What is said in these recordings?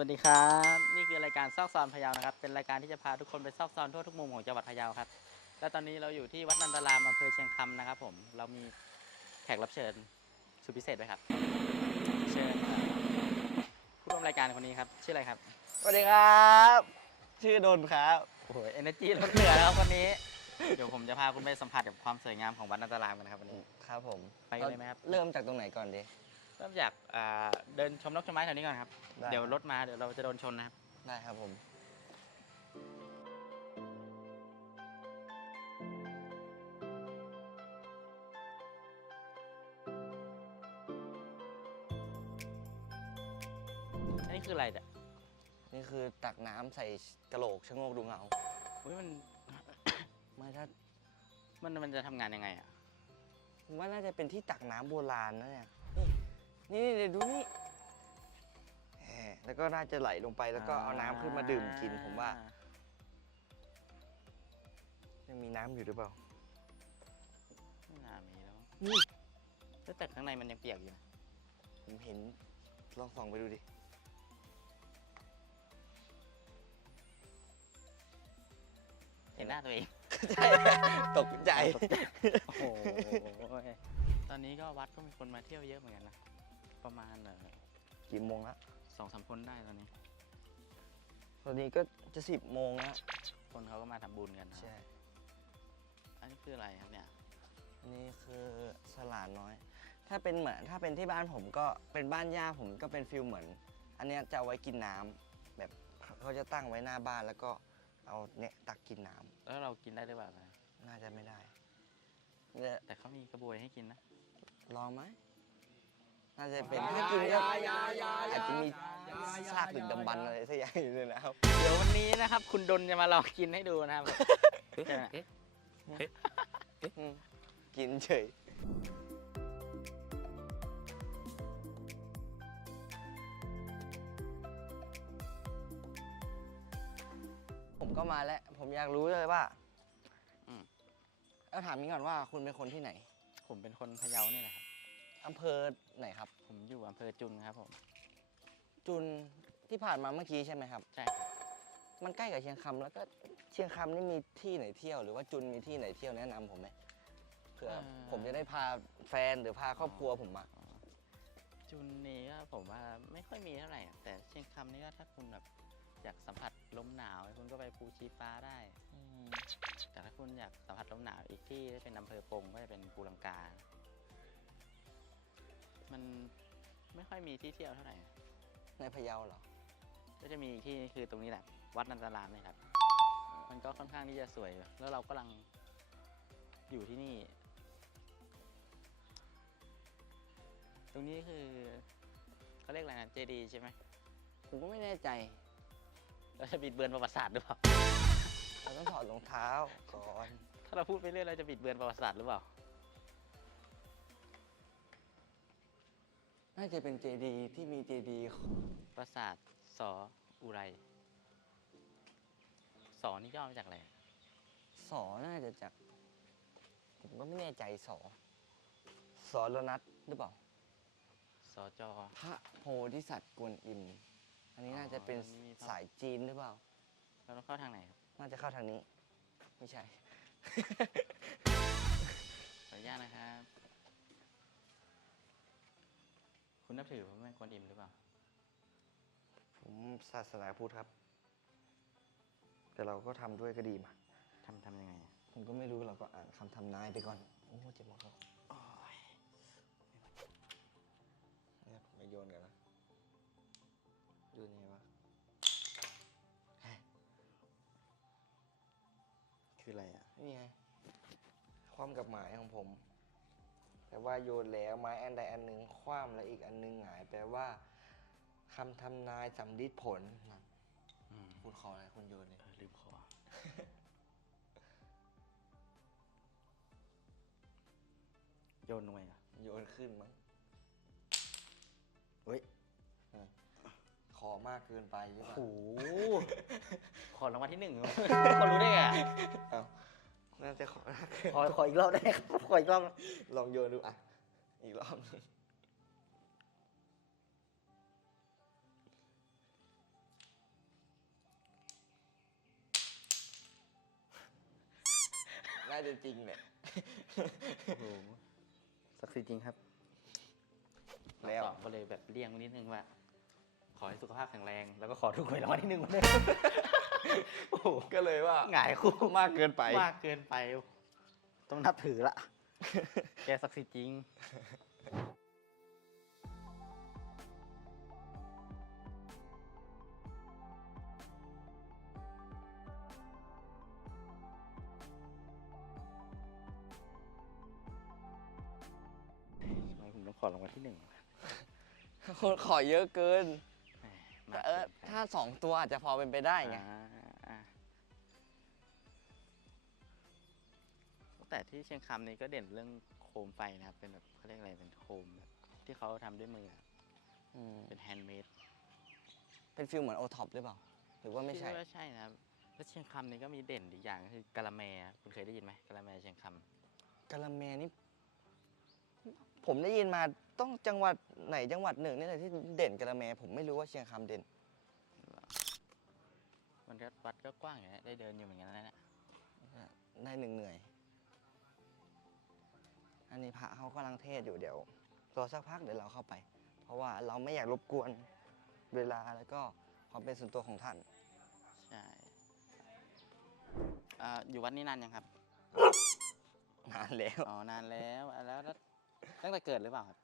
วัสดีครับ นี่คือรายการซอกซอนพะเยานะครับ เป็นรายการที่จะพาทุกคนไปซอกซอนทั่วทุกมุมของจังหวัดพะเยาครับ และตอนนี้เราอยู่ที่วัดนันตารามอำเภอเชียงคำนะครับ ผม เรามีแขกรับเชิญสุดพิเศษด้วยครับ เชิญผู้ร่วมรายการคนนี้ครับ ชื่ออะไรครับ สวัสดีครับ ชื่อดนครับ โอ้โหเอเนจีล้นเหลือครับวันนี้ เดี๋ยวผมจะพาคุณไปสัมผัสกับความสวยงามของวัดนันตารามกันนะครับวันนี้ ครับผม ไปกันเลยไหมครับ เริ่มจากตรงไหนก่อนดี เริ่มจากอ่าเดินชมนกชมไม้แถวนี้ก่อนครับ ได้ เดี๋ยวรถมาเดี๋ยวเราจะโดนชนนะครับ ได้ครับผม อันนี้คืออะไรเนี่ยนี่คือตักน้ำใส่กระโหลกชะโงกดูเงาอุ้ยมันไม่ถ้ามันมันจะทำงานยังไงอะผมว่าน่าจะเป็นที่ตักน้ำโบราณนะเนี่ย นี่นี่เดี๋ยวดูนี่แหมแล้วก็น่าจะไหลลงไปแล้วก็เอาน้ำขึ้นมาดื่มกินผมว่า ยังมีน้ำอยู่หรือเปล่า ไม่น่ามีแล้วนี่ แล้วแต่ข้างในมันยังเปียกอยู่นะผมเห็นลองส่องไปดูดิ เห็นหน้าตัวเอง ตกใจ โอ้โห ตอนนี้ก็วัดก็มีคนมาเที่ยวเยอะเหมือนกันนะ ประมาณเอ่อกี่โมงละสองสามคนได้ตอนนี้ ตอนนี้ก็จะสิบโมงแล้วคนเขาก็มาทำบุญกันนะใช่อันนี้คืออะไรครับเนี่ยนี่คือสลาน้อย ถ้าเป็นเหมือนถ้าเป็นที่บ้านผมก็เป็นบ้านย่าผมก็เป็นฟิลเหมือน อันเนี้ยจะเอาไว้กินน้ำแบบเขาจะตั้งไว้หน้าบ้านแล้วก็เอาเนี่ยตักกินน้ำแล้วเรากินได้หรือเปล่าน่าจะไม่ได้เนี่ยแต่เขามีกระบวยให้กินนะ ลองไหม น่าจะเป็นถ้ากินก็อาจจะมีซากดึกดำบรรพ์อะไรสักอย่างอยู่เลยนะครับ เดี๋ยววันนี้นะครับ คุณดนจะมาลองกินให้ดูนะครับเอ๊ะอืมกินเฉยผมก็มาแล้ว ผมอยากรู้เลยว่าอืมเอาถามนี้ก่อนว่าคุณเป็นคนที่ไหน ผมเป็นคนพะเยานี่แหละครับ อำเภอไหนครับ ผมอยู่อำเภอจุนครับผมจุนที่ผ่านมาเมื่อกี้ใช่ไหมครับ ใช่ครับมันใกล้กับเชียงคำแล้วก็เชียงคำนี่มีที่ไหนเที่ยวหรือว่าจุนมีที่ไหนเที่ยวแนะนำผมไหมเผื่อผมจะได้พาแฟนหรือพาครอบครัวผมมาจุนนี่ก็ผมว่าไม่ค่อยมีเท่าไหร่อะแต่เชียงคำนี่ก็ถ้าคุณแบบอยากสัมผัสลมหนาวคุณก็ไปภูชีฟ้าได้ แต่ถ้าคุณอยากสัมผัสลมหนาวอีกที่ที่เป็นอำเภอปงก็จะเป็นภูลังกา ไม่ค่อยมีที่เที่ยวเท่าไหร่ ในพะเยาเหรอ ก็จะมีอีกที่คือตรงนี้แหละ วัดนันตารามนี่ครับ มันก็ค่อนข้างที่จะสวย แล้วเรากำลังอยู่ที่นี่ ตรงนี้คือเขาเรียกอะไรนะเจดีใช่ไหมผมก็ไม่แน่ใจ เราจะบิดเบือนประวัติศาสตร์หรือเปล่า เราต้องถอดรองเท้าก่อน ถ้าเราพูดไปเรื่อยเราจะบิดเบือนประวัติศาสตร์หรือเปล่า น่าจะเป็นเจดีที่มีเจดีปราสาทสออุไรสอนี่ย่อมาจากอะไรสอน่าจะจาก ผมก็ไม่แน่ใจสอสอรนัทหรือเปล่า สอจอ พระโพธิสัตว์กวนอิม อันนี้น่าจะเป็นอ๋ออันนี้พระ สายจีนหรือเปล่า เราต้องเข้าทางไหนครับน่าจะเข้าทางนี้ ไม่ใช่ ขออนุญาตนะครับ คุณนับถือพระแม่กวนอิมหรือเปล่า ผมศาสนาพุทธครับ แต่เราก็ทำด้วยก็ดีมา ทำทำยังไงอะผมก็ไม่รู้เราก็อ่านคำทำนายไปก่อน โอ้เจ็บหมดครับเนี่ยผมไปโยนกันนะโยนยังไงวะคืออะไรอะ นี่ไง ความกับหมายของผม แปลว่าโยนแล้วไม้อันใดอันหนึ่งคว่ำแล้วอีกอันหนึงหงาย แปลว่าคำทำนายสำลิดผลนั่นอืมคุณขออะไรคุณโยนเลยเออลืมขอโยนลงไปเหรอะโยนขึ้นมั้งเฮ้ยเออขอมากเกินไปหรือเปล่าโอ้โหขอรางวัลที่หนึ่งเขารู้ได้ไงอะเอ้า น่าจะขอขอขออีกรอบได้ครับขออีกรอบ ลองโยนดูอะ อีกรอบหนึ่งน่าจะจริงแหละโอ้โหสักดิ์ทีจริงครับ แล้วก็เลยแบบเลี่ยงนิดนึงว่า ขอให้สุขภาพแข็งแรง แล้วก็ขอถูกหวยรางวัลที่หนึ่งมาด้วยโอ้โหก็เลยว่าหงายคู่มากเกินไป มากเกินไป ต้องนับถือละ แกศักดิ์สิทธิ์จริง ทำไมผมต้องขอรางวัลที่หนึ่งวะคนขอเยอะเกินแห มแต่มากเออกินไปถ้าสองตัวอาจจะพอเป็นไปได้ไงอ่าอ่าแต่ที่เชียงคำนี่ก็เด่นเรื่องโคมไฟนะครับ เป็นแบบเขาเรียกอะไรเป็นโคมแบบที่เขาทำด้วยมืออะอืมเป็นแฮนด์เมดเป็นฟิลเหมือนโอท็อปหรือเปล่า หรือว่าไม่ใช่ คิดว่าใช่นะครับแล้วเชียงคำนี่ก็มีเด่นอีกอย่างก็คือกะละแมคุณเคยได้ยินไหมกะละแมเชียงคกะละแมนี่ ผมได้ยินมาต้องจังหวัดไหนจังหวัดหนึ่งนี่แหละที่เด่นกะละแม ผมไม่รู้ว่าเชียงคำเด่นำมันก็วัดก็กว้างอย่างนี้ได้เดินอยู่เหมือนกันนะเนี่ยได้หนึ่งเหนื่อย อันนี้พระเขากำลังเทศน์อยู่เดี๋ยวรอสักพักเดี๋ยวเราเข้าไป เพราะว่าเราไม่อยากรบกวนเวลาแล้วก็ความเป็นส่วนตัวของท่าน ใช่อ่าอยู่วัดนี้นานยังครับ นานแล้ว อ๋อนานแล้วอะแล้วแล้ว ตั้งแต่เกิดหรือเปล่าครับ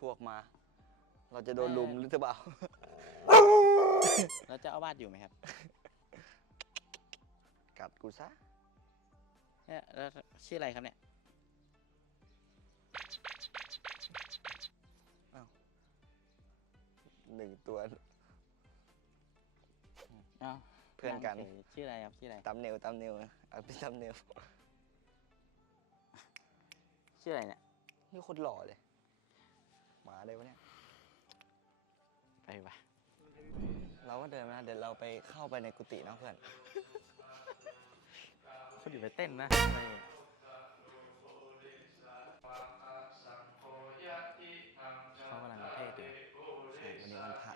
พวกมา เราจะโดนลุมหรือเปล่า แล้วเจ้าอาวาสอยู่ไหมครับ กัดกูซะเนี่ยแล้วชื่ออะไรครับเนี่ยหนึ่งตัว กันฉยชื่ออะไรครับชื่ออะไรตำเนวตำเนวเอาเป็นตำเนวชื่ออะไรเนี่ยนี่โคนหล่อเลย มาเลยวะเนี่ย ไปไปเราก็เดินมาเดี๋ยวเราไปเข้าไปในกุฏิเนาะเพื่อนคนอยู่ไปเต้นนะทำไมเขากำลังเทศอยู่ใช่วันนี้วันพระ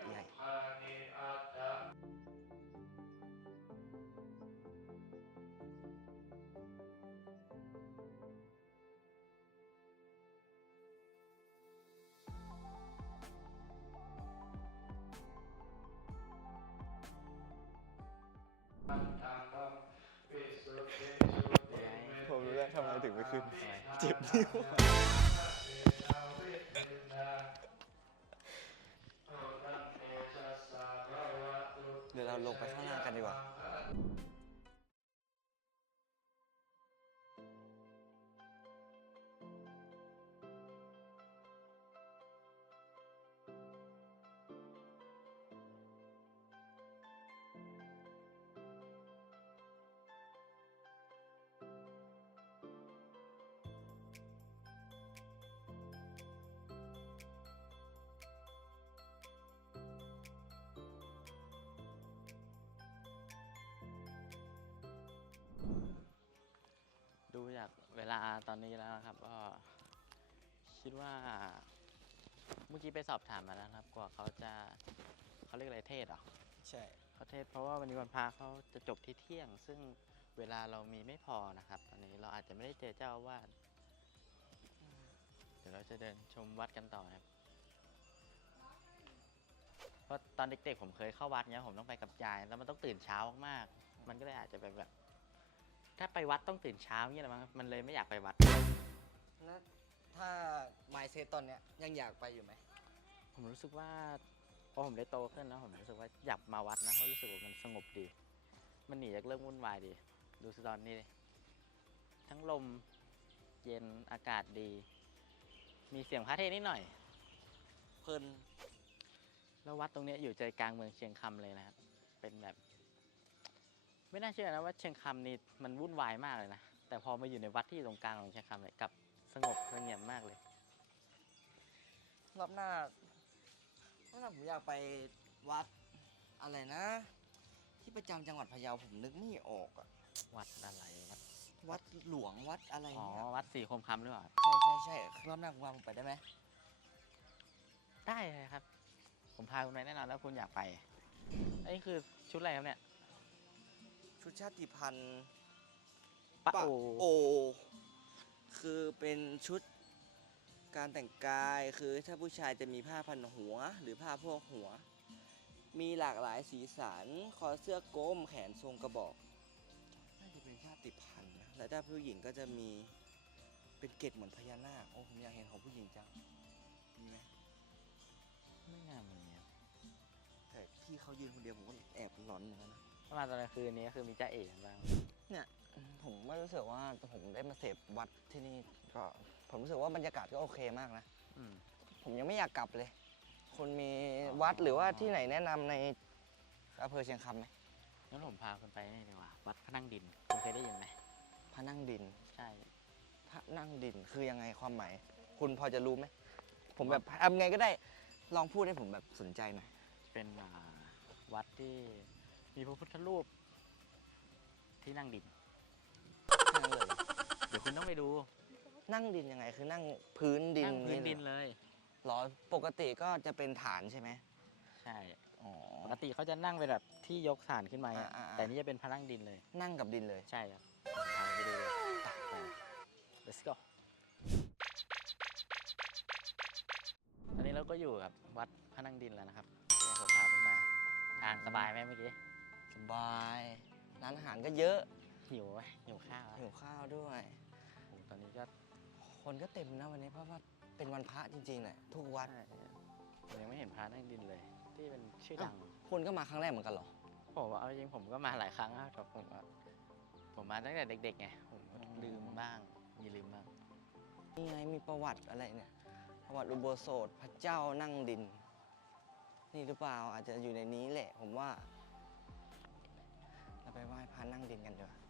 ทำไมถึงไม่ขึ้น เจ็บนิ้ว เดี๋ยวเราลงไปข้างล่างกันดีกว่า ดูจากเวลาตอนนี้แล้วนะครับ ก็คิดว่า เมื่อกี้ไปสอบถามมาแล้วนะครับ กว่าเขาจะเขาเรียกอะไรเทศเหรอใช่เขาเทศเพราะว่าวันนี้วันพระเขาจะจบที่เที่ยง ซึ่งเวลาเรามีไม่พอนะครับ ตอนนี้เราอาจจะไม่ได้เจอเจ้าอาวาสเดี๋ยวเราจะเดินชมวัดกันต่อนะครับเพราะตอนเด็กๆผมเคยเข้าวัดเนี้ยผมต้องไปกับยายแล้วมันต้องตื่นเช้ามากๆมันก็เลยอาจจะแบบแบบ ถ้าไปวัดต้องตื่นเช้าเงี้ยแหละมั้งครับมันเลยไม่อยากไปวัด แล้วถ้าไมเซตตอนเนี้ยยังอยากไปอยู่ไหม ผมรู้สึกว่าพอผมได้โตขึ้นแล้วผมรู้สึกว่าอยากมาวัดนะเพราะรู้สึกว่ามันสงบดี มันหนีจากเรื่องวุ่นวายดี ดูสิตอนนี้ดิทั้งลมเย็นอากาศดี มีเสียงพระเทศน์นิดหน่อย เพลินแล้ววัดตรงเนี้ยอยู่ใจกลางเมืองเชียงคำเลยนะครับ เป็นแบบ ไม่น่าเชื่อนะว่าเชียงคำนี่มันวุ่นวายมากเลยนะ แต่พอมาอยู่ในวัดที่อยู่ตรงกลางของเชียงคำเลยกลับสงบเสงี่ยมมากเลย รอบหน้ารอบหน้าผมอยากไปวัดอะไรนะ ที่ประจำจังหวัดพะเยาผมนึกไม่ออกอะวัดอะไรวัดวัดหลวงวัดอะไรอ๋อเนี่ยวัดสี่คมคำหรือเปล่าใช่ใช่ใช่รอบหน้าผมวางไปได้ไหมได้เลยครับ ผมพาคุณไปแน่นอนแล้วคุณอยากไปอันนี้คือชุดอะไรครับเนี่ย ชุดชาติพันธุ์ปะโอ โอ คือเป็นชุดการแต่งกายคือถ้าผู้ชายจะมีผ้าพันหัว หรือผ้าพวกหัว มีหลากหลายสีสันคอเสื้อโก้มแขนทรงกระบอกน่าจะเป็นชาติพันธุ์นะและถ้าผู้หญิงก็จะมีเป็นเกล็ดเหมือนพญานาคโอ้ผมอยากเห็นของผู้หญิงจังมีไหมไม่งามเลยครับแต่พี่เขายืนคนเดียวผมก็แอบหลอนเหมือนกันนะประ มาณตอนกลางคืนนี้ก็คือมีจ้าเอ๋บ้างเนี่ยผมไม่รู้สึกว่าผมได้มาเสพวัดที่นี่ก็ผมรู้สึกว่าบรรยากาศก็โอเคมากนะอืมผมยังไม่อยากกลับเลยคนมีวัดหรือว่าที่ไหนแนะนำในอำเภอเชียงคำไหมงั้นผมพาคนไปนี่ดีกว่า วัดพระนั่งดินคุณเคยได้ยินไหมพระนั่งดินใช่พระนั่งดินคือยังไงความหมายคุณพอจะรู้ไหมผมแบบทำไงก็ได้ลองพูดให้ผมแบบสนใจหน่อยเป็นอ่าวัดที่ มีพระพุทธรูป ที่นั่งดินนั่งเลยเดี๋ยวคุณต้องไปดูนั่งดินยังไงคือนั่งพื้นดินนั่งพื้นดินเหรอเลย เหรอปกติก็จะเป็นฐานใช่ไหมใช่อ๋อ ปกติเขาจะนั่งเป็นแบบที่ยกฐานขึ้นมาอ่าอ่าอ่าแต่นี่จะเป็นพระนั่งดินเลย นั่งกับดินเลย ใช่ครับพาไปดูเลยไป let's go ตอนนี้เราก็อยู่กับวัดพระนั่งดินแล้วนะครับเดี๋ยวผมพาคุณมา ทางสบายไหมเมื่อกี้ สบาย ร้านอาหารก็เยอะ หิวไหมหิวข้าวอะหิวข้าวด้วย โอ้โหตอนนี้ก็คนก็เต็มนะวันนี้เพราะว่าเป็นวันพระจริงๆแหละทุกวัดใช่ผมยังไม่เห็นพระนั่งดินเลย ที่เป็นชื่อดังคุณก็มาครั้งแรกเหมือนกันเหรอผมว่าเอาจริงๆผมก็มาหลายครั้งแล้วแต่ผมว่าผมมาตั้งแต่เด็กๆไงผมก็ลืมบ้างมีลืมบ้างนี่ไงมีประวัติอะไรเนี่ย ประวัติอุโบสถพระเจ้านั่งดิน นี่หรือเปล่าอาจจะอยู่ในนี้แหละ ผมว่าเรา ไปไหว้พระนั่งดินกันดีกว่า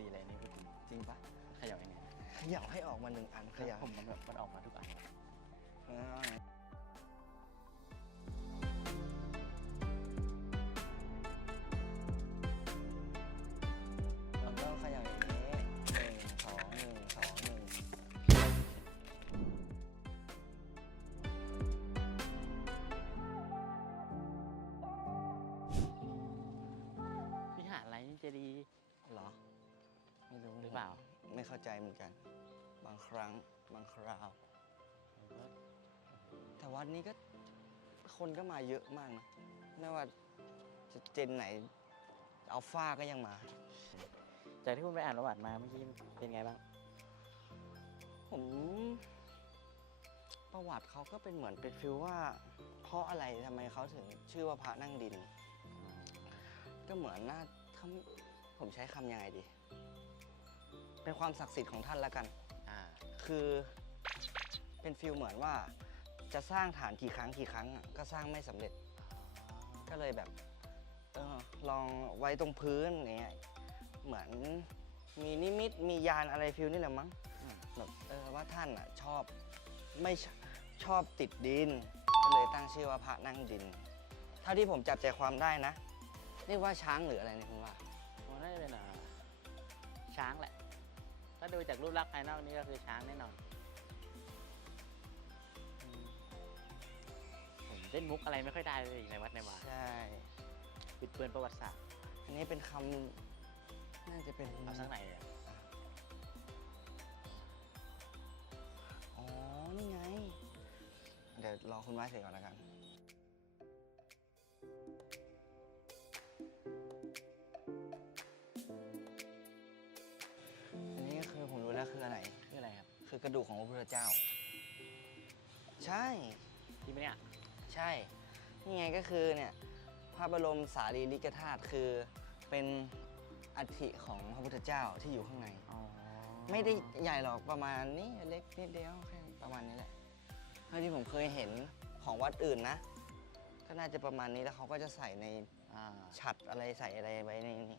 ซมซีเลยนี่พูดจริงจริงปะเขย่ายังไงเขย่าให้ออกมาหนึ่งอันเขย่าผมมันแบบมันออกมาทุกอันเลยเออเรา เหมือนกัน บางครั้งบางคราวแต่วัดนี้ก็คนก็มาเยอะมากนะไม่ว่าจะเจนไหนอัลฟาก็ยังมา จากที่คุณไปอ่านประวัติมาเมื่อกี้เป็นไงบ้าง ผมประวัติเขาก็เป็นเหมือนเป็นฟิลว่า เพราะอะไรทำไมเขาถึงชื่อว่าพระนั่งดิน ก็เหมือนน่าเขาผมใช้คำยังไงดี เป็นความศักดิ์สิทธิ์ของท่านละกัน อ่า คือเป็นฟิลเหมือนว่า จะสร้างฐานกี่ครั้งกี่ครั้งอะก็สร้างไม่สำเร็จ ก็เลยแบบเออลองไว้ตรงพื้นอย่างเงี้ยเหมือนมีนิมิตมียานอะไรฟิลนี่แหละมั้งอืม แบบเออว่าท่านอะชอบไม่ชชอบติดดิน ก็เลยตั้งชื่อว่าพระนั่งดิน เท่าที่ผมจับใจความได้นะเรียกว่าช้างหรืออะไรเนี่ยคุณว่าผมน่าจะเป็นอ่าช้างแหละ ถ้าดูจากรูปลักษณ์ภายนอกนี่ก็คือช้างแน่นอนอืมผมเล่นมุกอะไรไม่ค่อยได้เลยในวัดในวาใช่ปิดเบือนประวัติศาสตร์ อันนี้เป็นคำน่าจะเป็นเอาสักไหนเลยอะนี่ไง เดี๋ยวรอคุณไม้เสร็จก่อนแล้วกันอัน อะไรครับคือกระดูกของพระพุทธเจ้า ใช่ จริงไหมเนี่ย ใช่ นี่ไงก็คือเนี่ยพระบรมสารีริกธาตุคือเป็นอัฐิของพระพุทธเจ้าที่อยู่ข้างใน อ๋อไม่ได้ใหญ่หรอกประมาณนี้เล็กนิดเดียวแค่ประมาณนี้แหละเท่าที่ผมเคยเห็นของวัดอื่นนะ ก็น่าจะประมาณนี้แล้วเขาก็จะใส่ในอ่า ฉัดอะไรใส่อะไรไว้ในนี้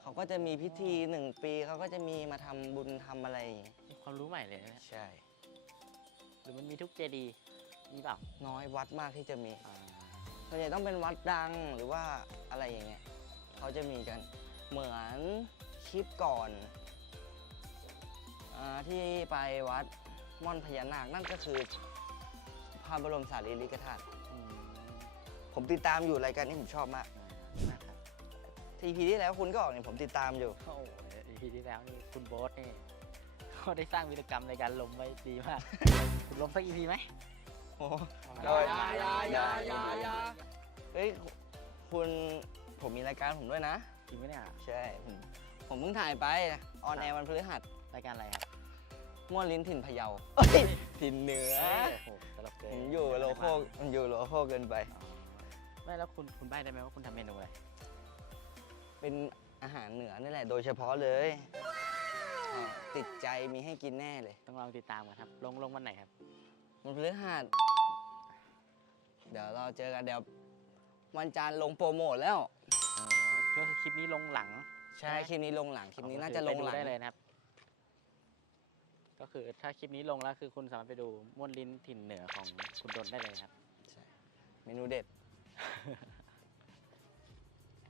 เขาก็จะมีพิธีหนึ่งปีเขาก็จะมีมาทำบุญทำอะไรอย่างงี้ความรู้ใหม่เลยนะเนี่ยใช่ หรือมันมีทุกเจดีย์มีเปล่าน้อยวัดมากที่จะมีอ่าส่วนใหญ่ต้องเป็นวัดดังหรือว่าอะไรอย่างเงี้ยเขาจะมีกันเหมือนคลิปก่อนอาที่ไปวัดม่อนพญานาคนั่นก็คือพระบรมสารีริกธาตุอืมผมติดตามอยู่รายการนี้ผมชอบมากอ่ามากครับ ทีพีที่แล้วคุณก็ออกเนี่ยผมติดตามอยู่ โอ้โหอีพีที่แล้วนี่คุณโบ๊ทนี่เขาได้สร้างวีรกรรมในการล้มไว้ดีมาก คุณล้มสักอีพีไหมโอ้อย่าอย่าอย่าอย่าอย่าอย่า เฮ้ยคุณผมมีรายการผมด้วยนะ จริงไหมเนี่ยใช่ผมผมเพิ่งถ่ายไปออนแอร์วันพฤหัสรายการอะไรครับม่วนลิ้นถิ่นพะเยาเอ้ยถิ่นเหนือโอ้โหตลกเกินผมอยู่โลโก้มันอยู่โลโก้เกินไป อ๋อไม่แล้วคุณคุณใบ้ได้ไหมว่าคุณทำเมนูอะไร เป็นอาหารเหนือนี่แหละ โดยเฉพาะเลยอ่าติดใจมีให้กินแน่เลย ต้องลองติดตามกันครับ ลงลงวันไหนครับ มันพฤหัสเดี๋ยวเราเจอกันเดี๋ยววันจันทร์ลงโปรโมทแล้ว อ๋อก็คือคลิปนี้ลงหลัง ใช่ ใช่ คลิปนี้ลงหลัง คลิปนี้อ๋อน่าก็จะคือลงไปดูหลังได้เลยนะครับ ก็คือถ้าคลิปนี้ลงแล้วคือคุณสามารถไปดูม้วนลิ้นถิ่นเหนือของคุณดนได้เลยครับใช่เมนูเด็ด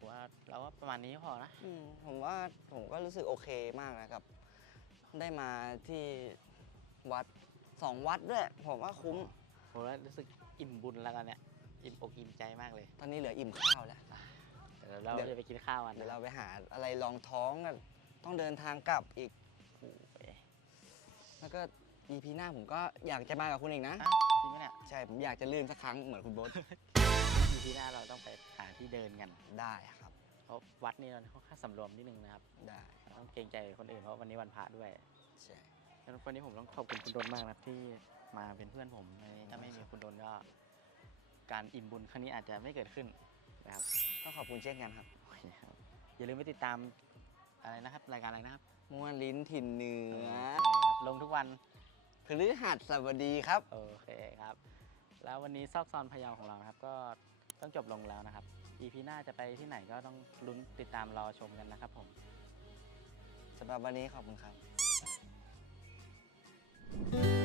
ผมว่าเราว่าประมาณนี้พอนะ อืมผมว่าผมก็รู้สึกโอเคมากนะครับ ได้มาที่วัดสองวัดด้วย ผมว่าคุ้ม ผมว่ารู้สึกอิ่มบุญแล้วกันเนี่ย อิ่มอกอิ่มใจมากเลย ตอนนี้เหลืออิ่มข้าวแล้ว เดี๋ยวเราเดี๋ยว จะไปกินข้าวกันเดี๋ยวนะเราไปหาอะไรรองท้องกันต้องเดินทางกลับอีก โอ้ยแล้วก็ EP หน้าผมก็อยากจะมากับคุณอีกนะอะจริงไหมเนี่ย ใช่ ผมอยากจะลื่นสักครั้งเหมือนคุณโบ๊ท อีพีหน้าเราต้องไปหาที่เดินกันได้ครับเพราะวัดนี่เราค่อนข้างสำรวมนิดนึงนะครับได้ต้องเกรงใจคนอื่นเพราะวันนี้วันพระด้วยใช่แล้ววันนี้ผมต้องขอบคุณคุณดนมากนะครับที่มาเป็นเพื่อนผมในถ้าไม่มีคุณดนก็ การอิ่มบุญครั้งนี้อาจจะไม่เกิดขึ้นนะครับต้องขอบคุณเช่นกันครับโอเคครับอย่าลืมไปติดตามอะไรนะครับ รายการอะไรนะครับม้วนลิ้นถิ่นเหนือโอเคครับลงทุกวันพฤหัสบดีครับ โอเคครับ แล้ววันนี้ซอกซอนพะเยาของเรานะครับก็ ต้องจบลงแล้วนะครับอีพีหน้าจะไปที่ไหนก็ต้องลุ้นติดตามรอชมกันนะครับผมสำหรับวันนี้ขอบคุณครับ